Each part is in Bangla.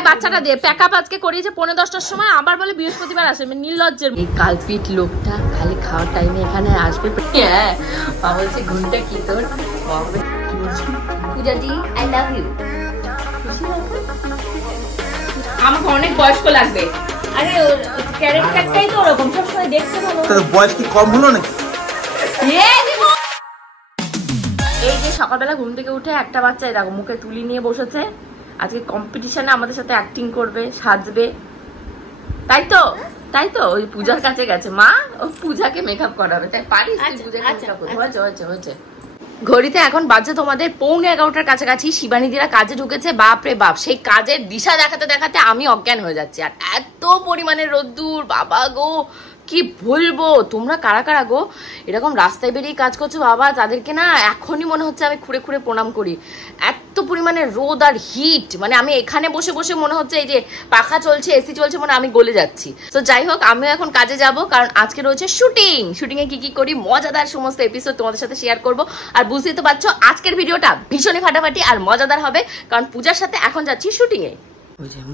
আয় বাচ্চাটা দিয়ে প্যাকআপ আজকে করিয়েছে 9:45টার সময়, আবার বলে বৃহস্পতিবার আসে। নির্লজ্জের এই কালপিট লোকটা খালি খাওয়ার টাইমে এখানে আসবে। হ্যাঁ মা বলছে ঘুমটা কি তোর? পূজাদি আই লাভ ইউ। আমাকে অনেক বয়স্ক লাগবে। আরে ক্যারেক্টারটাই তো ওরকম, সবসময় দেখতে ভালো। তোর বয়স কি কম হলো নাকি? এই যে সকালবেলা ঘুম থেকে উঠে একটা বাচ্চা দেখো মুখে তুলি নিয়ে বসেছে, আজকে কম্পিটিশনে আমাদের সাথে অ্যাক্টিং করবে, সাজবে, তাই তো? তাই তো ওই পূজার কাছে গেছে, মা ও পূজাকে মেকআপ করাবে, তাই পারিস হয়েছে। ঘড়িতে এখন বাজে তোমাদের 11:45টার কাছাকাছি। শিবানীদিরা কাজে ঢুকেছে, বাপ রে বাপ, সেই কাজের দিশা দেখাতে দেখাতে আমি অজ্ঞান হয়ে যাচ্ছি। আর এত পরিমাণে রোদ্দুর, বাবা গো কি বলবো। তোমরা কারা কারা গো এরকম রাস্তায় বেরিয়ে কাজ করছো বাবা, তাদেরকে না এখনই মনে হচ্ছে আমি খুঁড়ে খুঁড়ে প্রণাম করি। এত পরিমাণে রোদ আর হিট, মানে আমি এখানে বসে বসে মনে হচ্ছে এই যে পাখা চলছে, এসি চলছে, মানে আমি গলে যাচ্ছি। তো যাই হোক, আমিও এখন কাজে যাব, কারণ আজকে রয়েছে শুটিংয়ে কি কি করি মজাদার সমস্ত এপিসোড তোমাদের সাথে শেয়ার করব। আর বুঝতেই তো পারছো আজকের ভিডিওটা ভীষণই ফাটাফাটি আর মজাদার হবে, কারণ পূজার সাথে এখন যাচ্ছি শুটিংয়ে।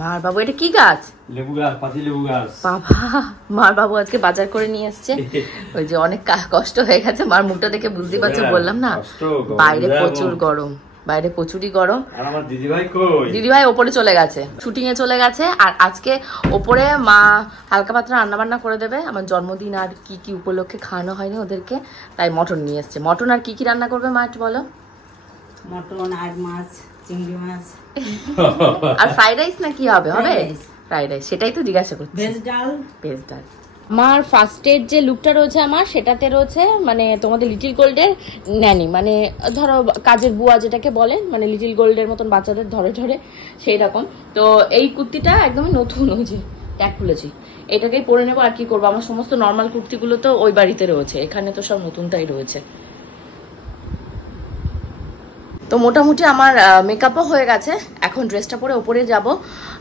মার বাবু এটা কি গাছ? লেবু গাছ, পাতি লেবু গাছ। বাবা মার বাবু আজকে বাজার করে নিয়ে এসছে। ওই যে অনেক কষ্ট হয়ে গেছে, মার মুখটা দেখে বুঝতে পারছো, বললাম না বাইরে প্রচুর গরম, বাইরে প্রচুরই গরম। আর আমার দিদিভাই কই? দিদিভাই ওপরে চলে গেছে, শুটিং এ চলে গেছে। আর আজকে ওপরে মা হালকা পাতলা রান্না বান্না করে দেবে। আমার জন্মদিন আর কি কি উপলক্ষে খাওয়ানো হয়নি ওদেরকে, তাই মটন নিয়ে এসছে। মটন আর কি কি রান্না করবে মা একটু বলো? মটন আর মাছ, চিংড়ি মাছ আর ফ্রাইড রাইস না কি হবে? ফ্রাইড রাইস, সেটাই তো জিজ্ঞাসা করছি। ভেজ ডাল। আমার ফার্স্টের যে লুকটা রয়েছে আমার, সেটাতে রয়েছে মানে তোমাদের লিটিল গোল্ডের ন্যানি, মানে ধরো কাজের বুয়া যেটাকে বলে, মানে লিটিল গোল্ডের মতন বাচ্চাদের ধরে ধরে সেই রকম। তো এই কুর্তিটা একদমই নতুন, ওই যে ট্যাগ খুলেছি, এটাকেই পরে নেবো। আর কি করবো, আমার সমস্ত নর্মাল কুর্তিগুলো তো ওই বাড়িতে রয়েছে, এখানে তো সব নতুনটাই রয়েছে। তো মোটামুটি আমার মেকআপও হয়ে গেছে, এখন ড্রেসটা পরে ওপরে যাব।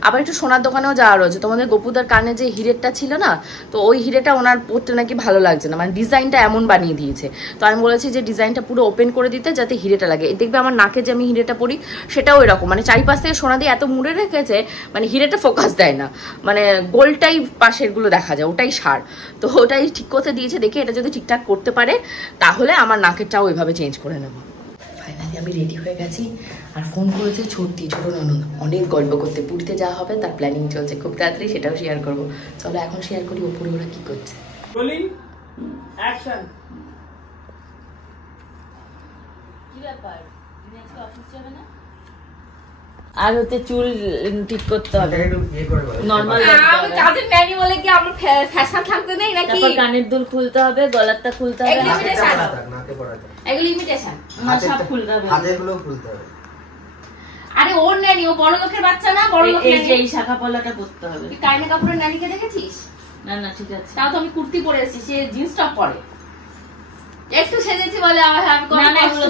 আবার একটু সোনার দোকানেও যাওয়া রয়েছে। তোমাদের গপুদার কানে যে হিরেটা ছিল না, তো ওই হিরেটা ওনার পরতে নাকি ভালো লাগছে না, মানে ডিজাইনটা এমন বানিয়ে দিয়েছে। তো আমি বলেছি যে ডিজাইনটা পুরো ওপেন করে দিতে, যাতে হিরেটা লাগে। দেখবে আমার নাকে যে আমি হিরেটা পরি সেটাও এরকম, মানে চারিপাশ থেকে সোনা দিয়ে এত মুড়ে রেখেছে, মানে হিরেটা ফোকাস দেয় না, মানে গোলটাই পাশেরগুলো দেখা যায়, ওটাই সার। তো ওটাই ঠিক করতে দিয়েছে, দেখে এটা যদি ঠিকঠাক করতে পারে তাহলে আমার নাকেরটাও ওইভাবে চেঞ্জ করে নেবো। ফাইনালি আমি রেডি হয়ে গেছি। আর ফোন করেছে ছোট ননদ, অনেক গল্প করতে। পুরীতে যাওয়া হবে, তার প্ল্যানিং চলছে, খুব তাড়াতাড়ি সেটাও শেয়ার করবো। চলো এখন শেয়ার করি ওপরে ওরা কি করছে। কি ব্যাপার, তুমি আজকে অফিস যাবে না? আর হচ্ছে চুল ঠিক করতে হবে, নরমাল আমি কাজের ন্যানি বলে কি আমার ফ্যাশন থাকতে নেই নাকি? তারপর কানের দুল খুলতে হবে, গলারটা খুলতে হবে, এগুলো লিমিটেশন, সব খুলতে হবে, হাতেরগুলো খুলতে হবে। আরে ওর ন্যানি, ও বড় লোকের বাচ্চা না, বড় লোক ন্যানি। এই শাখা পলাটা পরতে হবে। তুই কাইনা কাপুরের ন্যানিকে দেখেছিস? না না ঠিক আছে, তাও তো আমি কুর্তি পরে এসেছি, সে জিন্স টপ পরে। একটু সেজেছি বলে আমি না না, এগুলো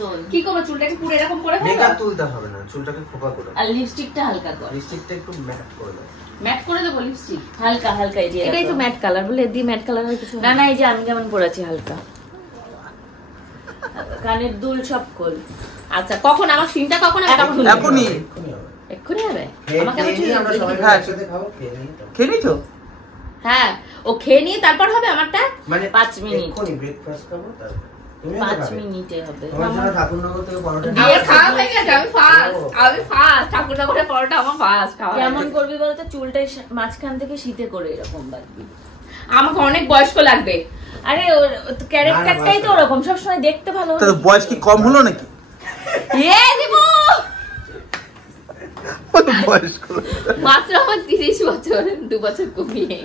তোল। কি করব, চুলটাকে পুরো এরকম করে ফেলবো? মেকআপ তুলতে হবে না, চুলটাকে খোপা করো। আর লিপস্টিকটা হালকা কর, লিপস্টিকটা একটু ম্যাট করে দাও। ম্যাট করে দেবো লিপস্টিক হালকা হালকা, এই যে এটাই তো ম্যাট কালার বলে দি, ম্যাট কালার আর কিছু না। না এই যে আমি যেমন পরেছি হালকা। কানের দুল সব খোল। আচ্ছা কখন আমার সিনটা কখন? এখনই হবে। আমাকে আমরা সবাই একসাথে খাবো, খেয়ে নিছো? হ্যাঁ ও খেয়ে নিয়ে তারপর হবে আমারটা, মানে 5 মিনিট এখনই ব্রেকফাস্ট খাবো, তারপর 5 মিনিটে হবে। তোমার জন্য ঠাকুরনগর থেকে পরোটা নিয়ে খাওয়া হয়ে গেছে। আমি ফাস্ট ঠাকুরনগরের পরোটা আমার ফাস্ট খাওয়া। কেমন করবি বলতো, চুলটাই মাঝখান থেকে শীতে করে এরকম বাঁধবি। আমাকে অনেক বয়স্ক লাগবে। আরে ক্যারেক্টারটাই তো ওরকম, সবসময় দেখতে ভালো। তোর বয়স কি কম হলো নাকি? দেবো বয়স্ক মাত্র আমার 30 বছর, 2 বছর কমিয়ে।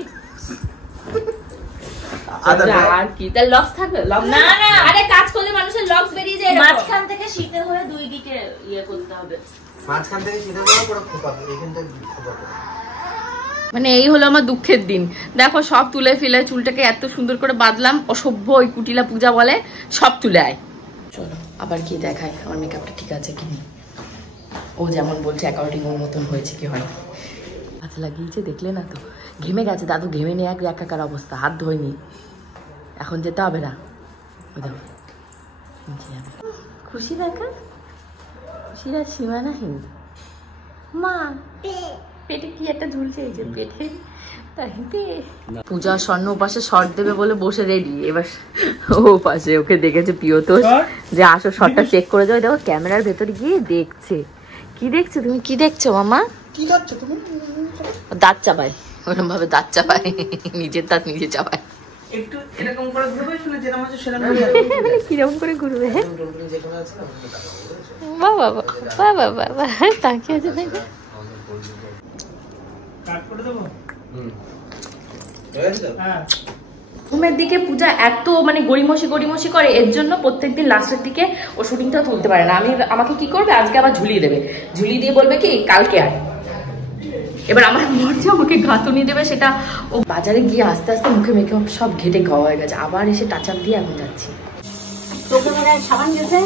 আর কি তার লক্স থাকবে? না না, আরে কাজ করলে মানুষের লক্স বেরিয়ে যায়। মাঝখান থেকে শীতে হয়ে দুই দিকে ইয়ে করতে হবে, মাঝখান থেকে শীতে হয়ে পুরো খোপা, এখান থেকে খোপা। মানে এই হলো আমার দুঃখের দিন। দেখো সব তুলে ফেলে চুলটাকে এত সুন্দর করে বাঁধলাম, অসভ্য ওই কুটিলা পূজা বলে, সব তুলে আয়। চলো আবার কি দেখায় আমার মেকআপটা ঠিক আছে কি নেই। ও যেমন বলছে অ্যাকর্ডিং ওর মতন হয়েছে কি হয়। আচ্ছা লাগিয়েছে দেখলে না তো, ঘেমে গেছে দাদু, ঘেমে নিয়ে এক একাকার অবস্থা, হাত ধোয়নি। এখন যেতে হবে না, খুশি দেখা, খুশির আর সীমানাহীন। মা পেটে কি একটা ঝুলছে, এই যে পেটে। পূজা স্বর্ণ পাশে শর্ট দেবে বলে বসে রেডি। এবার ও পাশে ওকে দেখেছে প্রিয়তোষ যে আসো শর্টটা চেক করে যাও। দেখো ক্যামেরার ভেতরে গিয়ে দেখছে। কি দেখছো তুমি? কি দেখছো মামা? কি যাচ্ছে তুমি? দাঁত চাপায়, ওরকম ভাবে দাঁত চাপায়, নিজের দাঁত নিজে চাপায়। একটু এরকম করে ঘুরবে, শুনে যেরকম আছে সেরকম কিরকম করে ঘুরবে? বাবা বাবা বাবা তাকিয়ে আছে তাই না? কাট করে দেবো। ঘুমের দিকে পূজা এত মানে গড়িমসি করে, এর জন্য প্রত্যেকদিন লাস্টের দিকে ও শুটিংটা তুলতে পারে না। আমাকে কি করবে, আজকে আবার ঝুলিয়ে দেবে, ঝুলিয়ে দিয়ে বলবে কি কালকে আয়। এবার আমার মর্জি আমাকে গাঁথুনি দেবে, সেটা ও বাজারে গিয়ে আস্তে আস্তে মুখে মেকআপ সব ঘেটে গাওয়া হয়ে গেছে, আবার এসে টাচ আপ দিয়ে এখন যাচ্ছি। তোকে মনে হয় সাবান গেছে,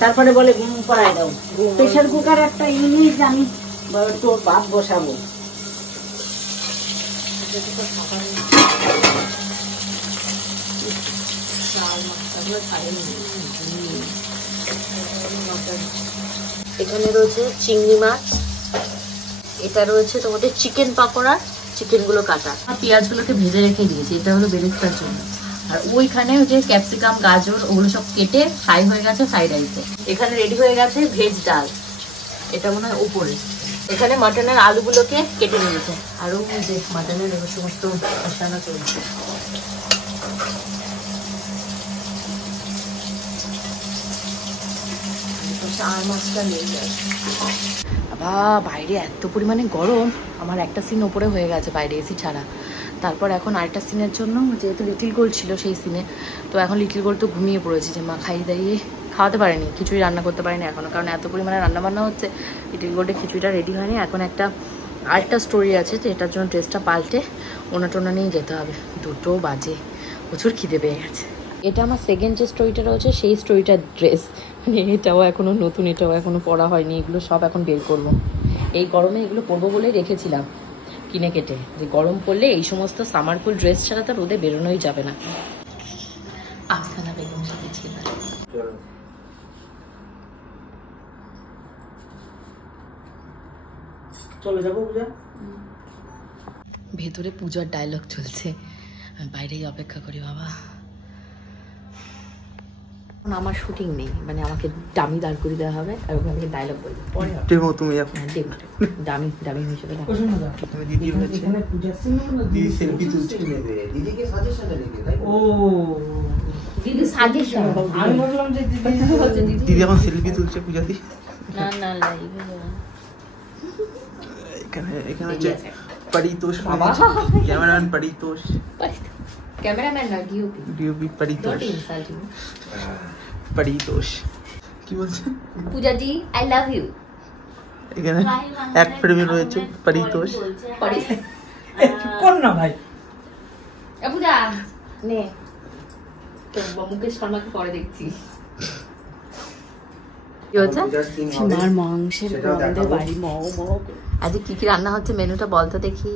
তারপরে বলে ঘুম পড়ায় দাও। প্রেশার কুকার একটা ইউনিট আমি তোর ভাত বসাবো। এখানে রয়েছে চিংড়ি মাছ, এটা রয়েছে তোমাদের চিকেন পাকোড়া, চিকেন গুলো কাটা, পেঁয়াজগুলোকে ভেজে রেখে দিয়েছি, এটা হলো বেরেস্তার জন্য। আর ওইখানে যে ক্যাপসিকাম গাজর ওগুলো সব কেটে ফ্রাই হয়ে গেছে ফ্রাইড রাইসে। এখানে রেডি হয়ে গেছে ভেজ ডাল, এটা মনে হয় উপরে। এখানে মাটনের আলুগুলোকে কেটে নিয়েছে, আরও যে মাটনের সমস্ত মশলা চলছে। আর মাছটা নিয়ে যায়। বাইরে এত পরিমাণে গরম, আমার একটা সিন ওপরে হয়ে গেছে বাইরে এসি ছাড়া। তারপর এখন আরেকটা সিনের জন্য, যেহেতু লিটিল গোল্ড ছিল সেই সিনে, তো এখন লিটিল গোল্ড তো ঘুমিয়ে পড়েছে, যে মা খাইয়ে দাইয়ে খাওয়াতে পারেনি, খিচুড়ি রান্না করতে পারেনি এখনও, কারণ এত পরিমাণে রান্নাবান্না হচ্ছে। লিটিল গোল্ডে খিচুড়িটা রেডি হয়নি, এখন আরেকটা স্টোরি আছে, তো এটার জন্য ড্রেসটা পাল্টে ওনা টোনা নিয়ে যেতে হবে। 2 বাজে, প্রচুর খিদে পেয়ে গেছে। এটা আমার সেকেন্ড যে স্টোরিটা রয়েছে সেই স্টোরিটার ড্রেস, মানে এটাও এখনও নতুন, এটাও এখনও পরা হয়নি, এগুলো সব এখন বের করবো। এই গরমে এগুলো পরবো বলেই রেখেছিলাম কিনে কেটে, যে গরম পড়লে এই সমস্ত সামারফুল ড্রেস ছাড়া তো রোদে বেরোনোই যাবে না। আফসানা বেগম সাথে ছিল। চলে যাবো পূজা। ভেতরে পূজার ডায়লগ চলছে, আমি বাইরেই অপেক্ষা করি বাবা। আমার শুটিং নেই, মানে আমাকে ডামি দাঁড় করে দেওয়া হবে আর ওখান থেকে ডায়লগ বলবো পরে। ডেমো তুমি এখন ডামি হিসেবে তুমি দিদি হচ্ছে, এখানে পূজার সিন দিদি সেলফি তুলছে। দিদিকে সাজেশনে রেখে তাই ও দিদি সাজেশন, আমি বললাম যে দিদি দিদি এখন সেলফি তুলছে পূজা দি। না না লাইভে এখানে হচ্ছে পরিতোষ, ক্যামেরাম্যান পরিতোষ, ক্যামেরাম্যান না ডিওপি পরিতোষ, পরিতোষ কি বলছে পূজা জি আই লাভ ইউ। এখানে এক ফ্রেমে রয়েছে পরিতোষ। কোন না ভাই পূজা নে তো মুকেশ শর্মাকে পরে দেখছি। কি হচ্ছে? সীমার মাংসের গন্ধে বাড়ি মও মও। আজকে কি কি রান্না হচ্ছে মেনুটা বলতো দেখি,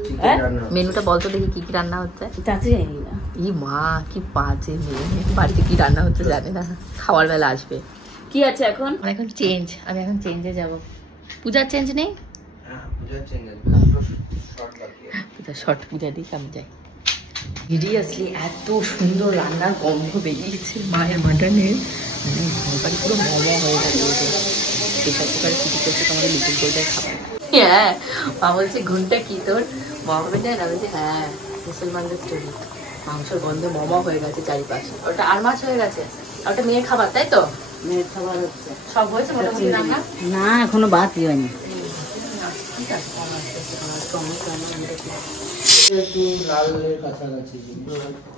মেনুটা বলতো দেখি কি কি রান্না হচ্ছে। চাচি জানি না। ই মা কি বাজে মেয়ে, বাড়িতে কি রান্না হচ্ছে জানে না, খাওয়ার বেলা আসবে। কি আছে এখন? এখন চেঞ্জ, আমি এখন চেঞ্জে যাব। পূজার চেঞ্জ নেই, পূজা শর্ট পূজা দিক আমি যাই। সিরিয়াসলি এত সুন্দর রান্নার গন্ধ বেরিয়েছে মায়ের মাটনের, মানে ঘরবাড়ি পুরো মজা হয়ে গেছে। প্রেশার কুকারে সিটি করছে তোমাদের লিটিল গোল্ডের খাবার। হ্যাঁ মা বলছে ঘুমটা কি তোর, মা হবে না বলছে হ্যাঁ মুসলমানদের স্টোরি। মাংসের গন্ধে মমা হয়ে গেছে চারিপাশে। ওটা আর মাছ হয়ে গেছে, ওটা মেয়ের খাবার তাই তো? মেয়ের খাবার হচ্ছে সব হয়েছে মোটামুটি রান্না? না এখনো বাকি হয়নি। ঠিক আছে একটু লালের কাছাকাছি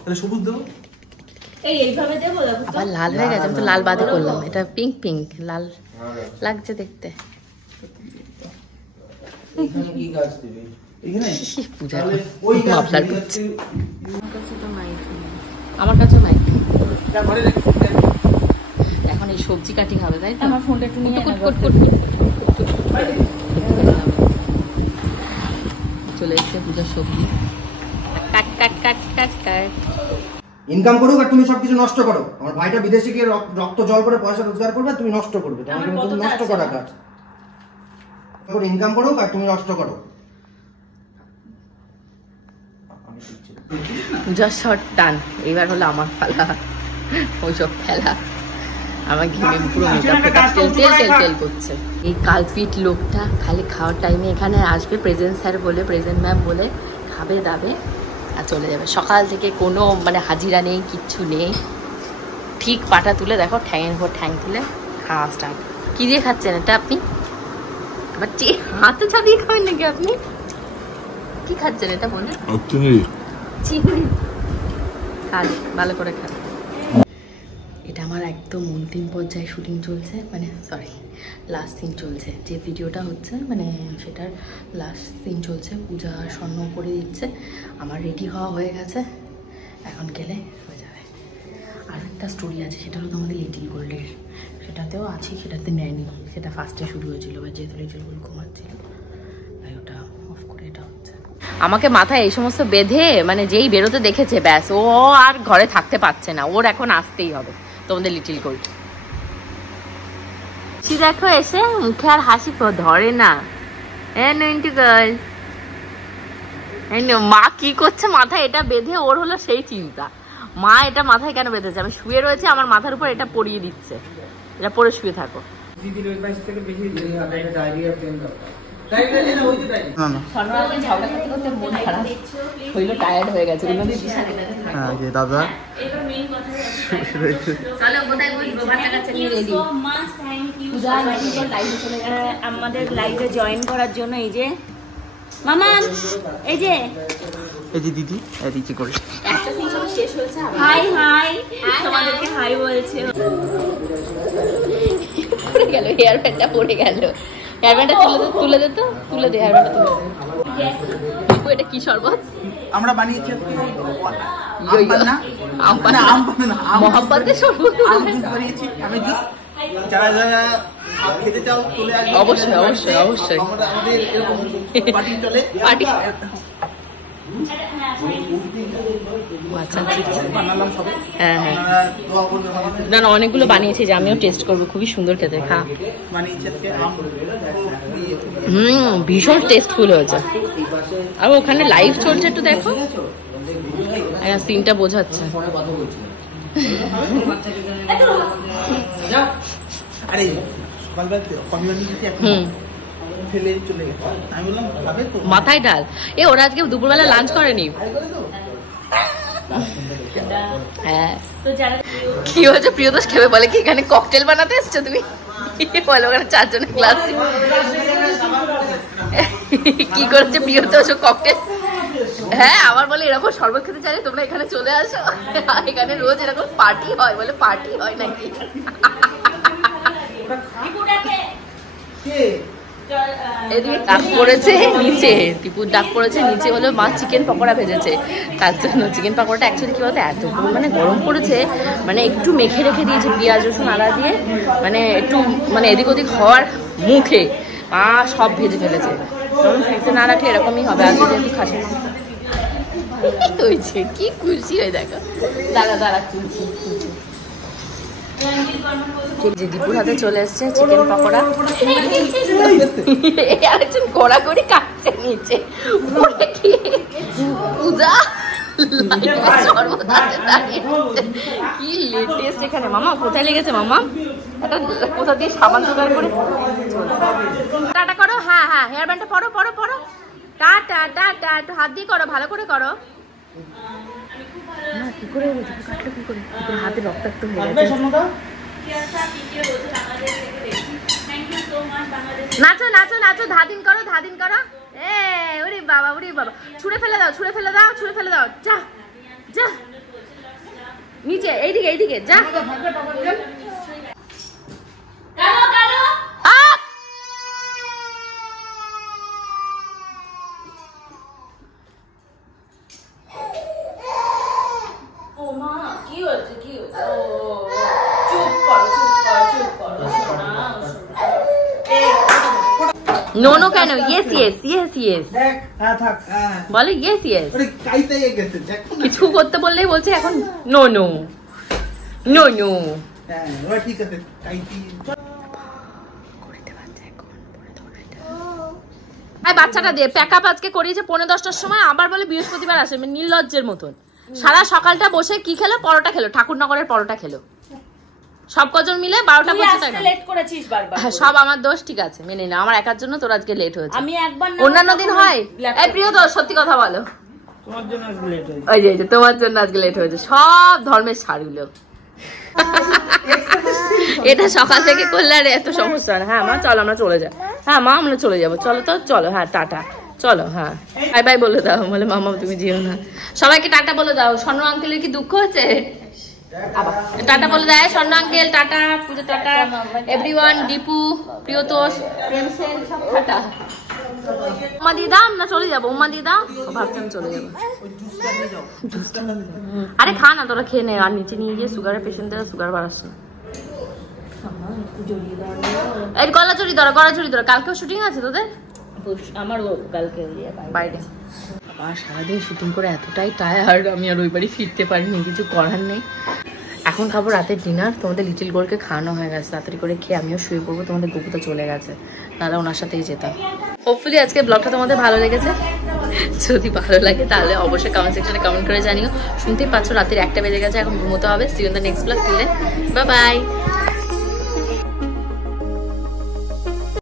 তাহলে সবুজ দেবো। এইভাবে দেবো? আবার লাল হয়ে গেছে, আমি তো লাল বাদে করলাম, এটা পিঙ্ক পিঙ্ক লাল লাগছে দেখতে। এখানে কি গাছ দিবি? এখানে পূজা ওই গাছ মাফলার দিবি, ঢুকছে। আমার কাছে নাই, এখন এই সবজি কাটিং হবে তাই তো? আমার ফোনটা একটু নিয়ে চলে এসছে পূজার সবজি, কাট কাট কাট কাট কাট। ইনকাম করুক আর তুমি সবকিছু নষ্ট করো। আমার ভাইটা বিদেশে গিয়ে রক্ত জল করে পয়সা রোজগার করবে, তুমি নষ্ট করবে। তোমার কিন্তু নষ্ট করা কাজ। করে ইনকাম করুক আর তুমি নষ্ট করো। পূজার শট টান, এবার হলো আমার পালা ওইসব খেলা। আমার ঘিমে পুরো মেকআপটা তেল করছে। এই কালপিট লোকটা খালি খাওয়ার টাইমে এখানে আসবে, প্রেজেন্ট স্যার বলে, প্রেজেন্ট ম্যাম বলে খাবে দাবে আর চলে যাবে। সকাল থেকে কোনো মানে হাজিরা নেই, কিচ্ছু নেই। ঠিক পাটা তুলে দেখো, ঠ্যাঙের উপর ঠ্যাং তুলে খাওয়া স্টার্ট। কী দিয়ে খাচ্ছেন এটা আপনি? আবার হাতে চাপিয়ে খাবেন নাকি আপনি? কি খাচ্ছেন এটা বলে? চিংড়ি। খান, ভালো করে খান। এটা আমার একদম অন্তিম পর্যায়ে শুটিং চলছে, মানে সরি লাস্ট সিন চলছে। যে ভিডিওটা হচ্ছে মানে সেটার লাস্ট সিন চলছে। পূজা স্বর্ণ করে দিচ্ছে। আমার রেডি হওয়া হয়ে গেছে, এখন গেলে হয়ে যাবে। আর একটা স্টোরি আছে, সেটা হলো আমাদের লিটিল গোল্ডের, সেটাতেও আছি, সেটাতে নেয়নি। সেটা ফার্স্টে শুরু হয়েছিল, যেহেতু লিটিল গোল্ড ঘুমাচ্ছিল, তাই ওটা অফ করে এটা হচ্ছে। আমাকে মাথায় এই সমস্ত বেঁধে মানে যেই বেরোতে দেখেছে ব্যাস ও আর ঘরে থাকতে পারছে না, ওর এখন আসতেই হবে তোমাদের লিটিল গোল্ড। দেখো এসে মুখে আর হাসি ধরে না। মা কি করছে মাথায় এটা বেঁধে, ওর হলো সেই চিন্তা। মা এটা মাথায় কেন বেঁধেছে? আমি শুয়ে রয়েছে, আমার মাথার উপর এটা পরিয়ে দিচ্ছে, এটা পরে শুয়ে থাকো। টায়ার্ড হয়ে গেছে দাদা। আমাদের লাইভে জয়েন করার জন্য এই যে মামা, এই যে দিদি দিদি করে একটা সিন শেষ হয়েছে। হাই হাই, তোমাদেরকে হাই বলছে। পড়ে গেল হেয়ার ব্যান্ডটা, পড়ে গেল হেয়ার ব্যান্ডটা। তুলে দে তো, তুলে দে হেয়ার ব্যান্ডটা, তুলে দে। এটা কি শরবত আমরা বানিয়েছি? মহাব্বতের শরবত বানিয়েছি আমি। যারা যারা খেতে চাও চলে আসবে। অবশ্যই অবশ্যই অবশ্যই। আমাদের এরকম পার্টি চলে, পার্টি। বানালাম সবে। হ্যাঁ হ্যাঁ, না না অনেকগুলো বানিয়েছি, যে আমিও টেস্ট করবো। খুবই সুন্দর খেতে। খা। ভীষণ টেস্টফুল হয়েছে। আর ওখানে লাইভ চলছে, একটু দেখো, সিনটা বোঝাচ্ছে। মাথায় ডাল। ওরা আজকে দুপুরবেলা লাঞ্চ করেনি। হ্যাঁ, কি হয়েছে? প্রিয়তোষ খেবে বলে কি এখানে ককটেল বানাতে এসছো তুমি? বলো ওখানে 4 জনের ক্লাস। কি করেছে প্রিয়তোষ? ককটেল। হ্যাঁ, আবার বলে এরকম শরবত খেতে চাইলে তোমরা এখানে চলে আসো, এখানে রোজ এরকম পার্টি হয়। বলে পার্টি হয় নাকি? এদিকে ডাক পড়েছে নিচে, টিপুর ডাক পড়েছে নিচে, হলো মা চিকেন পকোড়া ভেজেছে। তার জন্য চিকেন পকোড়াটা অ্যাকচুয়ালি কি বলতো, এত মানে গরম পড়েছে, মানে একটু মেখে রেখে দিয়েছে পেঁয়াজ রসুন আদা দিয়ে, মানে একটু মানে এদিক ওদিক হওয়ার মুখে মা সব ভেজে ফেলেছে। ধরুন ফ্রিজে না রাখে এরকমই হবে। আজকে যেহেতু খাসি হয়েছে, কি খুশি হয়ে দেখো। দাঁড়া দাঁড়া, খুশি খুশি। যে দীপুর হাতে চলে এসছে চিকেন পকোড়া। আরেকজন কড়াকড়ি কাটছে নিচে। পূজা কি লেটেস্ট এখানে। মামা কোথায় লেগেছে? মামা একটা কোথা দিয়ে সাবান জোগাড় করে টাটা করো। হ্যাঁ হ্যাঁ, হেয়ার ব্যান্ডটা পরো পরো পরো। টাটা টাটা, একটু হাত দিয়ে করো, ভালো করে করো। না কি করে কাটলো, কি করে হাতে রক্তাক্ত হয়ে গেছে। নাচো নাচো নাচো, ধাদিন করো ধাদিন করো। ওরে বাবা, ওরে বাবা, ছুঁড়ে ফেলে দাও, ছুঁড়ে ফেলে দাও, ছুঁড়ে ফেলে দাও। যা যা নিচে, এইদিকে এইদিকে যা। নো নো কেন? ইয়েস ইয়েস ইয়েস ইয়েস বলে, ইয়েস ইয়েস। কিছু করতে বললেই বলছে এখন নো নো নো নো। ঠিক আছে, বাচ্চাটা দিয়ে প্যাক আপ আজকে করিয়েছে 9:45টার সময়, আবার বলে বৃহস্পতিবার আসে, নির্লজ্জের মতন। সারা সকালটা বসে কি খেলো? পরোটা খেলো, ঠাকুরনগরের পরোটা খেলো সব কজন মিলে। 12টা পর্যন্ত লেট করেছিস বারবার। হ্যাঁ, সব আমার দোষ, ঠিক আছে মেনে না, আমার একার জন্য তোর আজকে লেট হয়েছে। আমি একবার অন্যান্য দিন হয়। এই প্রিয় তো সত্যি কথা বলো, তোমার জন্য আজকে লেট হয়েছে। ওই যে তোমার জন্য আজকে লেট হয়েছে, সব ধর্মের ছাড়গুলো। এটা সকাল থেকে করলে আর এত সমস্যা না। হ্যাঁ মা চলো আমরা চলে যাই। হ্যাঁ মা আমরা চলে যাবো, চলো তো চলো। হ্যাঁ টাটা চলো। হ্যাঁ বাই বাই বলে দাও। বলে মামা তুমি যেও না, সবাইকে টাটা বলে দাও। স্বর্ণ আঙ্কেলের কি দুঃখ হচ্ছে? টাটা বলে দেয় স্বর্ণ আঙ্কেল, টাটা পুজো, টাটা এভরিওয়ান, দীপু, প্রিয়তোষ, প্রেমসেন, সব টাটা। উম্মা দিয়ে দাও না, চলে যাবো। উম্মা দিয়ে দাও, ভাবছেন চলে যাবো। আরে খা না তোরা, খেয়ে নে। আর নিচে নিয়ে গিয়ে সুগারের পেশেন্টদের সুগার বাড়াস না। এই গলা চুরি ধরো, গলা চুরি ধরো। কালকেও শুটিং আছে তোদের? আমার কালকে বাইরে আর সারাদিন শুটিং করে এতটাই টায়ার্ড, আমি আর ওই বাড়ি ফিরতে পারিনি, কিছু করার নেই। এখন খাবো রাতের ডিনার। তোমাদের লিটিল গোলকে খাওয়ানো হয়ে গেছে, তাড়াতাড়ি করে খেয়ে আমিও শুয়ে পড়বো। তোমাদের গুপু তো চলে গেছে, তাহলে ওনার সাথেই যেতাম। হোপফুলি আজকে ব্লগটা তোমাদের ভালো লেগেছে। যদি ভালো লাগে তাহলে অবশ্যই কমেন্ট সেকশনে কমেন্ট করে জানিও। শুনতেই পাচ্ছ রাতের 1টা বেজে গেছে, এখন ঘুমোতে হবে। See you in the next blog. Till then bye by.